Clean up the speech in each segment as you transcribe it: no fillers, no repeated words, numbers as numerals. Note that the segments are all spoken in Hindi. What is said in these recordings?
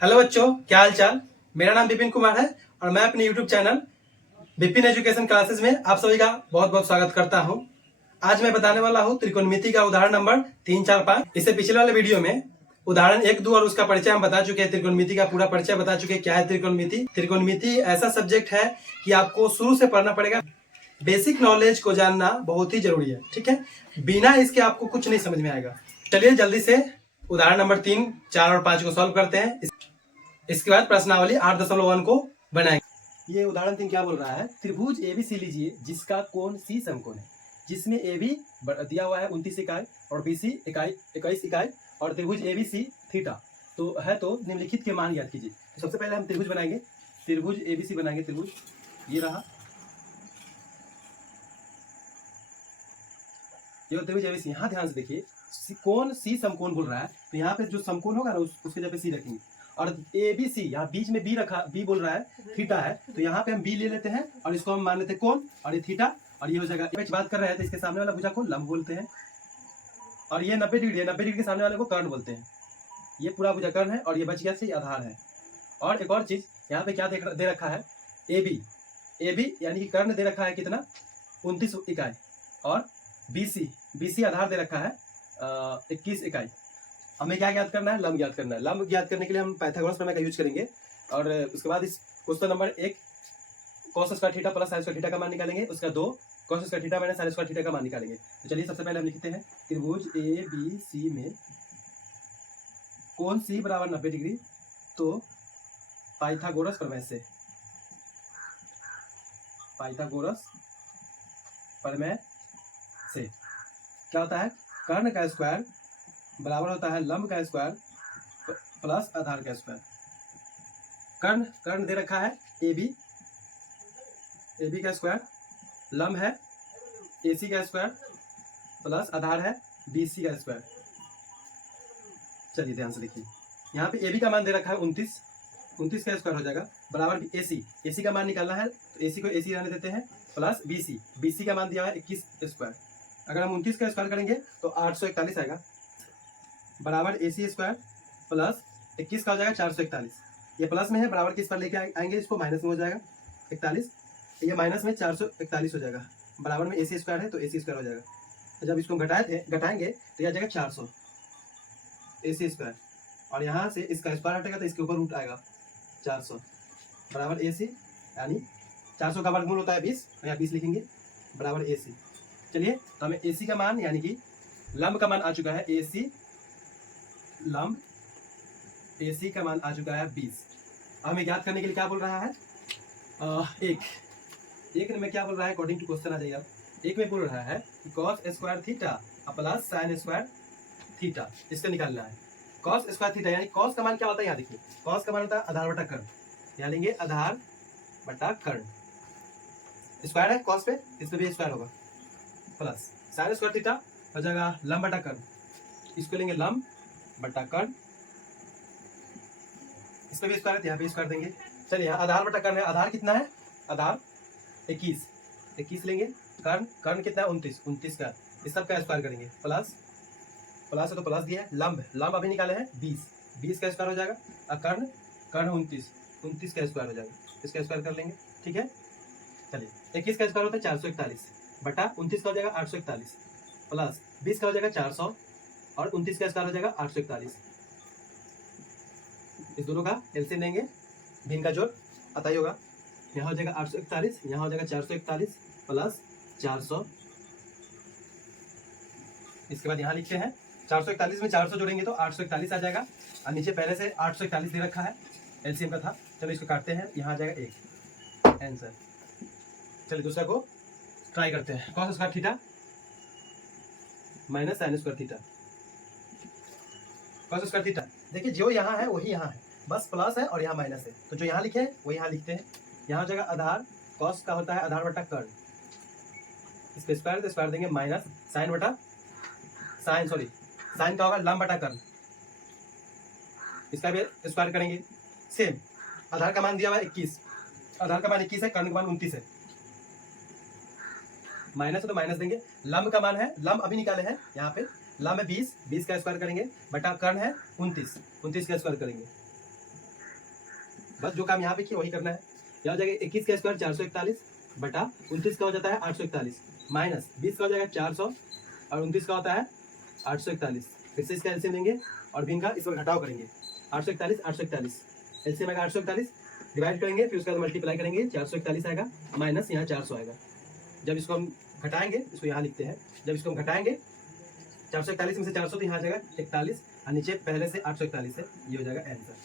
हेलो बच्चों, क्या हाल चाल। मेरा नाम विपिन कुमार है और मैं अपने YouTube channel Vipin education classes में आप सभी का बहुत बहुत स्वागत करता हूं। आज मैं बताने वाला हूं त्रिकोणमिति का उदाहरण नंबर 3, 4, 5। इससे पिछले वाले वीडियो में उदाहरण 1, 2 और उसका परिचय हम बता चुके हैं। त्रिकोणमिति का पूरा परिचय बता चुके हैं। क्या है त्रिकोणमिति। त्रिकोणमिति ऐसा सब्जेक्ट है कि आपको शुरू से पढ़ना पड़ेगा। बेसिक नॉलेज को जानना बहुत ही जरूरी है, ठीक है। बिना इसके आपको कुछ नहीं समझ में आएगा। चलिए जल्दी से उदाहरण नंबर 3, 4 और 5 को सॉल्व करते हैं। इसके बाद प्रश्नावली 8.1 को बनाएंगे। ये उदाहरण 3 क्या बोल रहा है। त्रिभुज एबीसी लीजिए जिसका कोण सी समकोण है, जिसमें एबी दिया हुआ है 29 इकाई और बीसी 21 इकाई और त्रिभुज एबीसी थीटा तो है। तो निम्नलिखित के मान याद कीजिए। तो सबसे पहले हम त्रिभुज बनाएंगे, त्रिभुज एबीसी बनाएंगे। त्रिभुज ये रहा, ये त्रिभुज एबीसी। यहाँ ध्यान से देखिए, कोण सी समकोण बोल रहा है तो यहाँ पे जो समकोण होगा ना उसके जगह पे सी रखेंगे। और ए बी सी, यहाँ बीच में बी रखा, बी बोल रहा है थीटा है तो यहाँ पे हम बी ले लेते हैं और इसको हम मान लेते हैं कोण और ये थीटा और ये हो जाएगा। बात कर रहे हैं तो इसके सामने वाला भुजा को लंब बोलते हैं और ये 90 डिग्री है। 90 डिग्री के सामने वाले को कर्ण बोलते हैं। ये पूरा भुजा कर्ण है और ये बच गया से आधार है। और एक और चीज यहाँ पे क्या दे रखा है, ए बी यानी कि कर्ण दे रखा है कितना 29 इकाई और बीसी आधार दे रखा है 21 इकाई। हमें क्या ज्ञात करना है, लंब ज्ञात करना है। लंब ज्ञात करने के लिए हम पाइथागोरस प्रमेय का यूज करेंगे। और उसके बाद इस question number 1 cos square theta plus sin square theta का मान निकालेंगे। उसका 2 cos square theta minus sin square theta का मान निकालेंगे। तो चलिए सबसे पहले हम लिखते हैं त्रिभुज ए बी सी में कोण सी बराबर 90 डिग्री। तो पाइथागोरस प्रमेय से क्या होता है, कर्ण का स्क्वायर बराबर होता है लंब का स्क्वायर प्लस आधार का स्क्वायर। कर्ण दे रखा है ए बी का स्क्वायर, लंब है AC का स्क्वायर प्लस आधार है BC का स्क्वायर। चलिए ध्यान से देखिए, यहाँ पे AB का मान दे रखा है 29 का स्क्वायर हो जाएगा बराबर AC का मान निकालना है तो AC को AC रहने देते हैं प्लस BC का मान दिया है 21 स्क्वायर। अगर हम 29 का स्क्वायर करेंगे तो 841 आएगा बराबर AC स्क्वायर प्लस 21 का हो जाएगा 441। ये प्लस में है, बराबर के इस पर लेके आएंगे, इसको माइनस में हो जाएगा 41। ये माइनस में 441 हो जाएगा, बराबर में AC स्क्वायर है तो AC स्क्वायर हो जाएगा। तो जब इसको घटाएंगे तो यह आ जाएगा 400 AC स्क्वायर और यहाँ से इसका स्क्वायर हटेगा तो इसके ऊपर रूट आएगा 400 बराबर AC, यानी 400 का वर्गमूल होता है 20 और यहाँ 20 लिखेंगे बराबर AC। चलिए तो हमें AC का मान यानी कि लंब का मान आ चुका है लंब AC का मान आ चुका है 20। हमें ज्ञात करने के लिए क्या बोल रहा है, एक में क्या बोल रहा है, अकॉर्डिंग टू क्वेश्चन आ जाइए। एक में बोल रहा है कि cos square theta plus sin square theta, इसका निकालना है। cos स्क्वायर थीटा यानी cos का मान क्या होता है, यहाँ देखिए cos का मान होता है आधार बटा कर्ण, यहाँ लेंगे आधार बटा कर्ण। स्क्वायर है cos पे, इस पे भी स्क्वायर होगा प्लस sin स्क्वायर थीटा हो जाएगा लंब बटा कर्ण, इसको लेंगे लंब बटा कर्ण, इस पे भी स्क्वायर है यहाँ पे स्क्वायर देंगे। चलिए यहाँ आधार बटा कर्ण है, आधार कितना है, आधार 21 लेंगे, कर्ण कितना है 29 का, इस सब का स्क्वायर करेंगे प्लस है तो प्लस दिया है, लंब अभी निकाले हैं 20 का स्क्वायर हो जाएगा और कर्ण 29 का स्क्वायर हो जाएगा, इसका स्क्वायर कर लेंगे, ठीक है। चलिए 21 का स्क्वायर होता है 441 बटा 29 का हो जाएगा 841 प्लस 20 का हो जाएगा 400 और 29 का स्क्वायर हो जाएगा 841। इस दोनों का एलसीएम लेंगे, भिन्न का जोड़ आता ही होगा, यहाँ हो जाएगा 841, यहाँ हो जाएगा 441 प्लस 400। इसके बाद यहाँ लिखते हैं 441 में 400 जोड़ेंगे तो 841 आ जाएगा और नीचे पहले से 841 दे रखा है, एलसीएम का था। चलो इसको काटते हैं, यहाँ आ जाएगा 1 आंसर। चलिए दूसरा को ट्राई करते हैं। cos square theta minus sin square theta. cos square theta देखिए जो यहाँ है वही यहाँ है, बस प्लस है और यहाँ माइनस है, तो जो यहाँ लिखे हैं वो यहाँ लिखते हैं। यहाँ हो जाएगा आधार, cos का होता है आधार बटा कर्ण, इस पे स्क्वायर तो स्क्वायर देंगे माइनस sin का होगा लंब बटा कर्ण, इसका भी स्क्वायर करेंगे सेम। आधार का मान दिया हुआ है 21, आधार का मान 21 है, कर्ण का मान 29 है, माइनस है तो माइनस देंगे। लंब का मान है, लंब अभी निकाले हैं, यहाँ पे लंब है 20 का स्क्वायर करेंगे बटा कर्ण है 29 का स्क्वायर करेंगे बस जो काम यहाँ पे किया वही करना है। क्या हो जाएगा 21 का स्क्वायर 441 बटा 29 का हो जाता है 841 माइनस 20 का हो जाएगा 400 और 29 का होता है 841। फिर से इसका एलसीएम लेंगे और भिन्न का इस पर घटाव करेंगे। 841 एलसीएम आएगा 841, डिवाइड करेंगे फिर उसके बाद मल्टीप्लाई करेंगे 441 आएगा माइनस यहाँ 400 आएगा। जब इसको हम घटाएंगे, इसको यहाँ लिखते हैं, जब इसको हम घटाएंगे 441 में से 400 तो यहाँ आ जाएगा 41 और नीचे पहले से 841 है, ये हो जाएगा आंसर।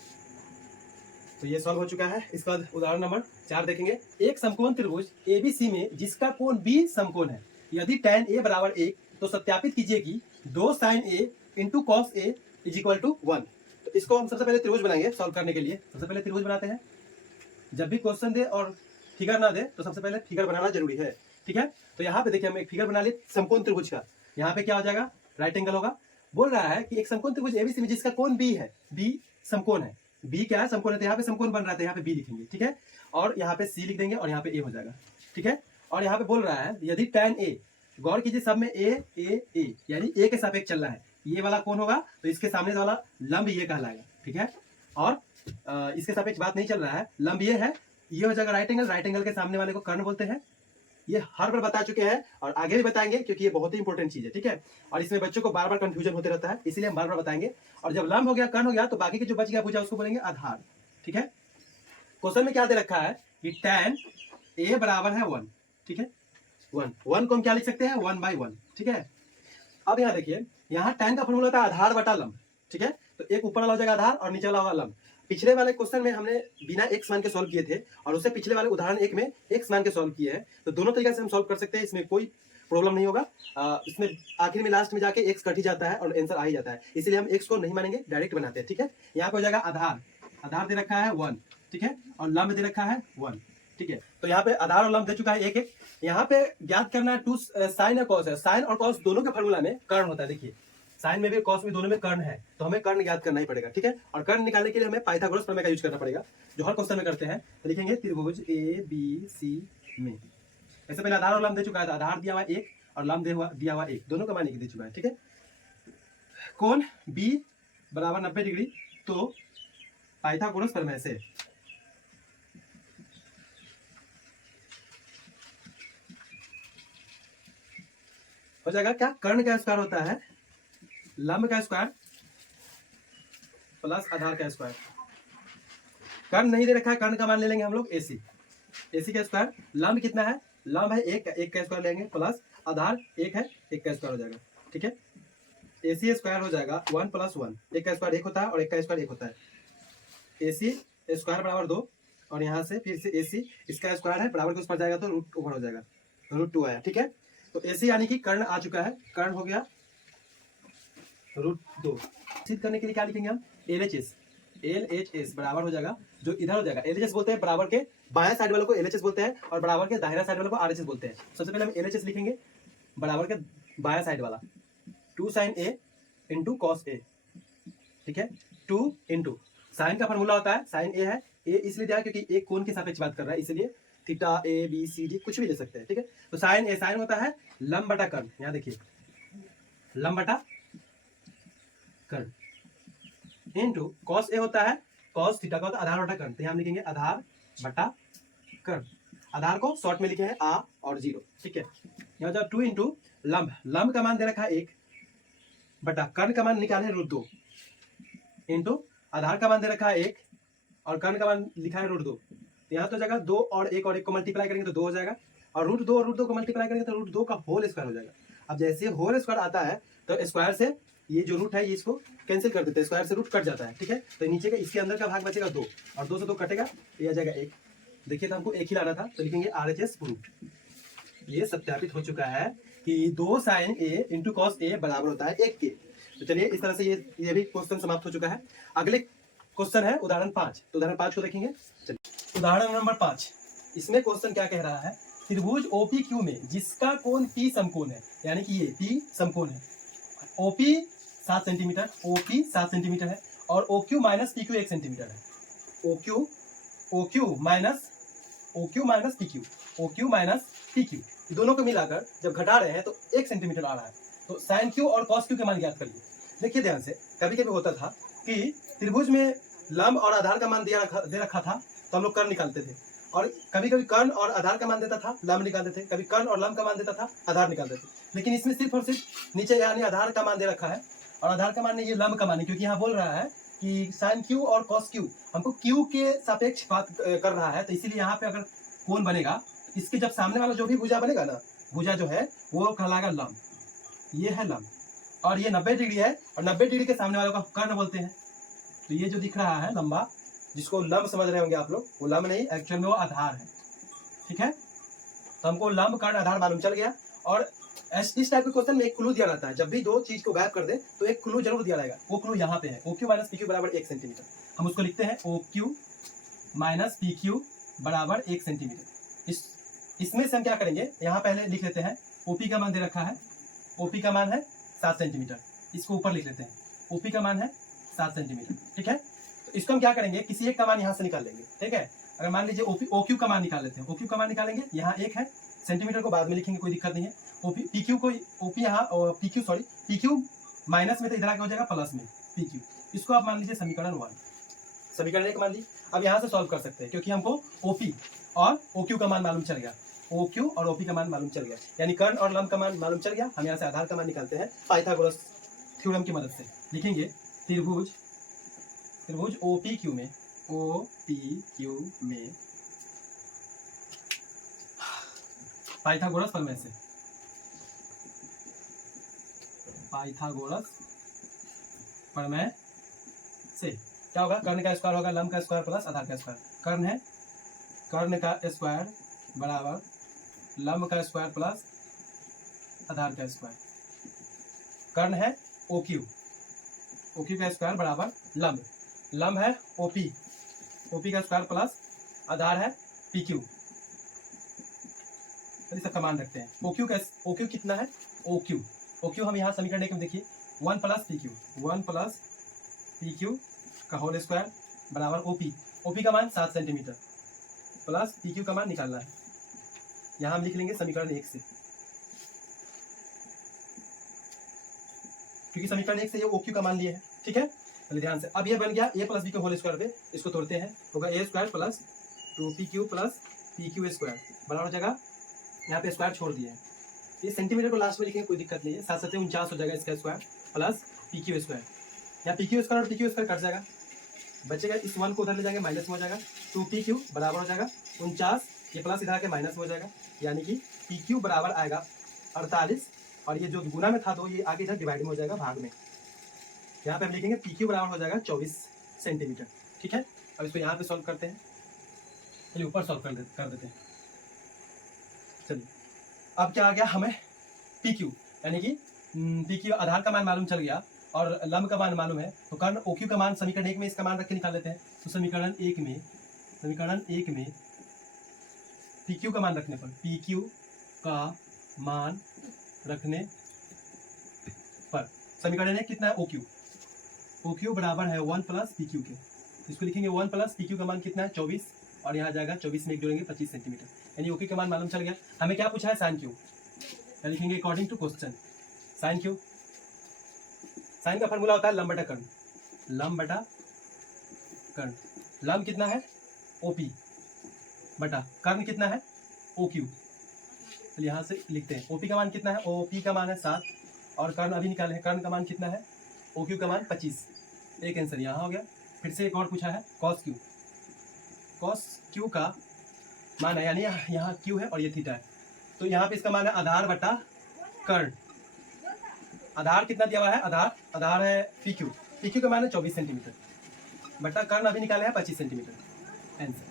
तो ये सॉल्व हो चुका है। इसके बाद उदाहरण नंबर 4 देखेंगे। एक समकोण त्रिभुज एबीसी में जिसका कोण बी समकोण है, यदि tan a बराबर 1 तो सत्यापित कीजिए कि 2 sin a into cos a is equal to 1। तो इसको हम सबसे पहले त्रिभुज बनाएंगे सॉल्व करने के लिए। सबसे पहले त्रिभुज बनाते हैं। जब भी क्वेश्चन दे और फिगर ना दे तो सबसे पहले फिगर बनाना जरूरी है, ठीक है। तो यहाँ पे देखिए हम एक फिगर बना लिए समकोण त्रिभुज का। यहाँ पे क्या हो जाएगा, राइट एंगल होगा। बोल रहा है कि एक समकोण त्रिभुज एबीसी में जिसका कोण बी है, बी समकोण है, बी क्या है समकोण है, तो यहाँ पे समकोण बन रहा है, यहाँ पे बी लिखेंगे, ठीक है। और यहाँ पे सी लिख देंगे और यहाँ पे ए हो जाएगा, ठीक है। और यहाँ पे बोल रहा है यदि tan a, गौर कीजिए सब में ए यानी ए के सापेक्ष चल रहा है, ये वाला कोण होगा तो इसके सामने वाला लंब ये कहलाएगा, ठीक है। और इसके सापेक्ष बात नहीं चल रहा है, लंब ये है, ये हो जाएगा राइट एंगल। राइट एंगल के सामने वाले को कर्ण बोलते हैं। ये हर बार बता चुके हैं और आगे भी बताएंगे क्योंकि ये बहुत ही इंपॉर्टेंट चीज है, ठीक है। और इसमें बच्चों को बार बार कंफ्यूजन होते रहता है, इसलिए हम बार बार बताएंगे। और जब लंब हो गया, कर्ण हो गया, तो बाकी के जो बच गया भुजा उसको बोलेंगे आधार, ठीक है। क्वेश्चन में क्या दे रखा है कि tan a बराबर है 1, ठीक है। 1 को हम क्या लिख सकते हैं 1/1, ठीक है। अब यहाँ देखिए, यहाँ tan का फॉर्मूला होता है आधार बटा लंब, ठीक है। तो एक ऊपर वाला हो जाएगा आधार और नीचे वाला होगा लंब। पिछले वाले क्वेश्चन में हमने बिना x मान के सॉल्व किए थे और उससे पिछले वाले उदाहरण 1 में x मान के सॉल्व किए हैं। तो दोनों तरीके से हम सॉल्व कर सकते हैं, इसमें कोई प्रॉब्लम नहीं होगा। इसमें आखिर में लास्ट में जाके x कट ही जाता है और आंसर आ ही जाता है, इसलिए हम x को नहीं मानेंगे, डायरेक्ट बनाते हैं, ठीक है। यहाँ पे हो जाएगा आधार दे रखा है 1, ठीक है, और लंब दे रखा है 1, ठीक है। तो यहाँ पे आधार और लंब दे चुका है एक। यहाँ पे ज्ञात करना है 2 साइन और कॉस है। साइन और कॉस दोनों के फॉर्मूला में कर्ण होता है। देखिए साइन में भी कॉस में दोनों में कर्ण है, तो हमें कर्ण ज्ञात करना ही पड़ेगा, ठीक है। और कर्ण निकालने के लिए हमें पाइथागोरस प्रमेय का यूज करना पड़ेगा, जो हर क्वेश्चन में करते हैं। तो लिखेंगे त्रिभुज ABC में, ऐसे पहले आधार और लंब दे चुका है, तो आधार दिया हुआ 1 और लंब दिया हुआ 1, दोनों का मान 1 दे चुका है, ठीक है। कोण B बराबर 90 डिग्री, तो पाइथागोरस प्रमेय से हो जाएगा क्या, कर्ण का स्क्वायर होता है लंब का स्क्वायर प्लस आधार का स्क्वायर। कर्ण नहीं दे रखा है, कर्ण का मान ले लेंगे हम लोग AC का स्क्वायर। लंब कितना है, लंब है 1 का स्क्वायर लेंगे प्लस आधार 1 है, 1 का स्क्वायर हो जाएगा, ठीक है। AC स्क्वायर हो जाएगा 1 + 1, 1 का स्क्वायर 1 होता है और 1 का स्क्वायर 1 होता है। AC स्क्वायर बराबर 2 और यहाँ से फिर से AC इसका स्क्वायर है, बराबर के उस पर जाएगा तो रूट ओवर हो जाएगा, √2 आया, ठीक है। तो AC यानी कि कर्ण आ चुका है, कर्ण हो गया √2। सिद्ध करने के लिए क्या लिखेंगे हम, LHS बराबर हो जाएगा, जो इधर हो जाएगा LHS बोलते हैं, बराबर के बाएं साइड वालों को LHS बोलते हैं और बराबर के दाहिना साइड वालों को RHS बोलते हैं। सबसे पहले हम LHS लिखेंगे, बराबर के बाएं साइड वाला 2 sin A into cos A, ठीक है। 2 इंटू साइन का फॉर्मूला होता है, साइन A है, A इसलिए दिया क्योंकि एक कोण के सापेक्ष बात कर रहा है, इसलिए थीटा ABCD कुछ भी ले सकते हैं, ठीक है। तो साइन A साइन होता है लंब बटा कर्ण, यहाँ देखिए लंब बटा कर्ण इंटू कॉस A होता है कॉस थीटा का होता है आधार बटा कर्ण, तो हम लिखेंगे आधार बटा कर्ण। आधार को शॉर्ट में लिखे हैं A और 0, ठीक है। यहाँ जाओ 2 इंटू लंब का मान दे रखा है 1 बटा कर्ण का मान निकाले है √2 इंटू आधार का मान दे रखा है 1 और कर्ण का मान लिखा है √2। तो यहाँ तो जाएगा 2 और 1 को मल्टीप्लाई करेंगे तो 2 हो जाएगा और √2 और √2 को मल्टीप्लाई करेंगे तो √2 का होल स्क्वायर हो जाएगा। अब जैसे होल स्क्वायर आता है तो स्क्वायर से ये जो रूट है ये इसको कैंसिल कर देते हैं, स्क्वायर से रूट कट जाता है, ठीक है। तो नीचे का इसके अंदर का भाग बचेगा 2 और 2 से 2 कटेगा, ये आ जाएगा 1। देखिए तो हमको 1 ही लाना था, तो लिखेंगे RHS प्रूव्ड। ये सत्यापित हो चुका है कि 2 sin A into cos A बराबर होता है 1 के। तो चलिए इस तरह से ये भी क्वेश्चन समाप्त हो चुका है। अगले क्वेश्चन है उदाहरण 5, तो उदाहरण 5 को देखेंगे। चलिए उदाहरण नंबर 5, इसमें क्वेश्चन क्या कह रहा है, त्रिभुज OPQ में जिसका कोण P समकोण है, यानी कि ये P समकोण है, OP 7 सेंटीमीटर, OP 7 सेंटीमीटर है और OQ माइनस PQ 1 सेंटीमीटर है। OQ माइनस PQ दोनों को मिलाकर जब घटा रहे हैं तो 1 सेंटीमीटर आ रहा है। तो साइन Q और कॉस Q के मान ज्ञात करिए। देखिए ध्यान से, कभी कभी होता था कि त्रिभुज में लंब और आधार का मान दे रखा था तो हम लोग कर्ण निकालते थे, और कभी कभी कर्ण और आधार का मान देता था लंब निकालते थे, कभी कर्ण और लंब का मान देता था आधार निकालते थे। लेकिन इसमें सिर्फ और सिर्फ नीचे यानी आधार का मान दे रखा है, और आधार का मान नहीं, ये लंब का मान है, क्योंकि यहाँ बोल रहा है कि साइन क्यू और कॉस क्यू हमको क्यू के सापेक्ष बात कर रहा है, तो इसीलिए यहाँ पे अगर कोण बनेगा, इसके जब सामने वाला जो भी भुजा बनेगा ना, भुजा जो है वो कहलाएगा लंब, ये है लंब, और ये 90 डिग्री है, और 90 डिग्री के सामने वालों का कर्ण बोलते हैं। तो ये जो दिख रहा है लंबा, जिसको लंब समझ रहे होंगे आप लोग, वो लंब नहीं, एक्चुअल में वो आधार है। ठीक है, तो हमको लंब कर्ण आधार मालूम चल गया। और इस टाइप के क्वेश्चन में एक क्लू दिया रहता है, जब भी दो चीज को गायब कर दे तो एक क्लू जरूर दिया रहेगा। वो क्लू यहाँ पे है, OQ माइनस PQ बराबर 1 सेंटीमीटर। हम उसको लिखते हैं OQ माइनस PQ बराबर 1 सेंटीमीटर। इसमें से हम क्या करेंगे, यहाँ पहले लिख लेते हैं, OP का मान दे रखा है, OP का मान है 7 सेंटीमीटर, इसको ऊपर लिख लेते हैं, OP का मान है 7 सेंटीमीटर। ठीक है, तो इसको हम क्या करेंगे, किसी एक का मान यहाँ से निकाल लेंगे। ठीक है, अगर मान लीजिए OQ का मान निकाल लेते हैं, OQ का मान निकालेंगे, यहाँ 1 है, सेंटीमीटर को बाद में लिखेंगे, कोई दिक्कत नहीं है। PQ को OP यहाँ PQ माइनस में, तो इधर आके हो जाएगा प्लस में PQ। इसको आप मान लीजिए समीकरण 1, समीकरण 1 मान लीजिए। अब यहाँ से सॉल्व कर सकते हैं, क्योंकि हमको OP और OQ का मान मालूम चल गया, OQ और OP का मान मालूम चल गया, यानी कर्ण और लंब का मान मालूम चल गया। हम यहाँ से आधार का मान निकालते हैं पाइथागोरस थ्योरम की मदद से। लिखेंगे त्रिभुज OPQ में पाइथागोरस प्रमेय से, पाइथागोरस प्रमेय से क्या होगा, कर्ण का स्क्वायर होगा लंब का स्क्वायर प्लस आधार का स्क्वायर। कर्ण है, कर्ण का स्क्वायर बराबर लंब का स्क्वायर प्लस आधार का स्क्वायर। कर्ण है OQ का स्क्वायर बराबर लंब है OP का स्क्वायर प्लस आधार है PQ। चलिए सब का मान रखते हैं। OQ कितना है, OQ हम यहाँ समीकरण एक में देखिए, 1 प्लस PQ का होल स्क्वायर बराबर OP का मान 7 सेंटीमीटर प्लस PQ का मान निकालना है। यहाँ हम लिख लेंगे समीकरण 1 से, क्योंकि समीकरण 1 से ये OQ का मान लिए है। ठीक है, चलिए ध्यान से, अब ये बन गया a प्लस बी के होल स्क्वायर पे, इसको तोड़ते हैं, होगा a square plus 2PQ plus PQ square बराबर हो जाएगा, यहाँ पे स्क्वायर छोड़ दिए हैं, ये सेंटीमीटर को लास्ट में लिखेंगे, कोई दिक्कत नहीं है, 7 7 49 हो जाएगा इसका स्क्वायर प्लस PQ स्क्वायर। यहाँ PQ स्क्वायर और PQ स्क्वायर कट जाएगा, बचेगा, इस 1 को उधर ले जाएंगे, माइनस में हो जाएगा, 2PQ बराबर हो जाएगा 49, ये प्लस इधर आके माइनस में हो जाएगा, यानी कि PQ बराबर आएगा 48, और ये जो गुना में था 2, ये आगे इधर डिवाइड में हो जाएगा भाग में। यहाँ पे हम लिखेंगे PQ बराबर हो जाएगा 24 सेंटीमीटर। ठीक है, अब इसको यहाँ पे सॉल्व करते हैं, चलिए ऊपर सॉल्व कर देते हैं। चलिए अब क्या आ गया, हमें PQ यानी कि PQ आधार का मान मालूम चल गया और लंब का मान मालूम है, तो कर्ण OQ का मान समीकरण 1 में इसका मान रख के निकाल लेते हैं। तो समीकरण 1 में PQ का मान रखने पर, PQ का मान रखने पर समीकरण 1 कितना है, OQ बराबर है 1 प्लस PQ के, इसको लिखेंगे 1 प्लस PQ का मान कितना है 24, और यहाँ जाएगा 24 में 1 जोड़ेंगे 25 सेंटीमीटर, यानी OQ का मान मालूम चल गया। हमें क्या पूछा है, साइन Q, लिखेंगे according to question sine Q। Sine का फॉर्मूला होता है लंब बटा कर्ण, लंब कितना है OP बटा कर्ण कितना है OQ। चलिए यहाँ से लिखते हैं, OP का मान कितना है, OP का मान है 7, और कर्ण अभी निकाले हैं, कर्ण का मान कितना है, OQ का मान 25, एक आंसर यहाँ हो गया। फिर से एक और पूछा है cos Q का मान है, यानी यहाँ Q है और ये थीटा है, तो यहाँ पे इसका मान है आधार बटा कर्ण। आधार कितना दिया हुआ है, आधार है PQ का मान है 24 सेंटीमीटर बटा कर्ण अभी निकाले हैं 25 सेंटीमीटर आंसर।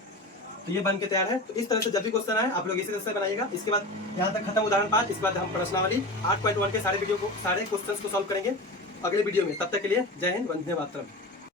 तो ये बन के तैयार है। तो इस तरह से जब भी क्वेश्चन आए आप लोग इसी तरह से बनाइएगा। इसके बाद यहाँ तक खत्म उदाहरण 5। इसके बाद हम प्रश्नावली 8.1 के सारे क्वेश्चंस को सॉल्व करेंगे अगले वीडियो में। तब तक के लिए जय हिंद, वंदे मातरम।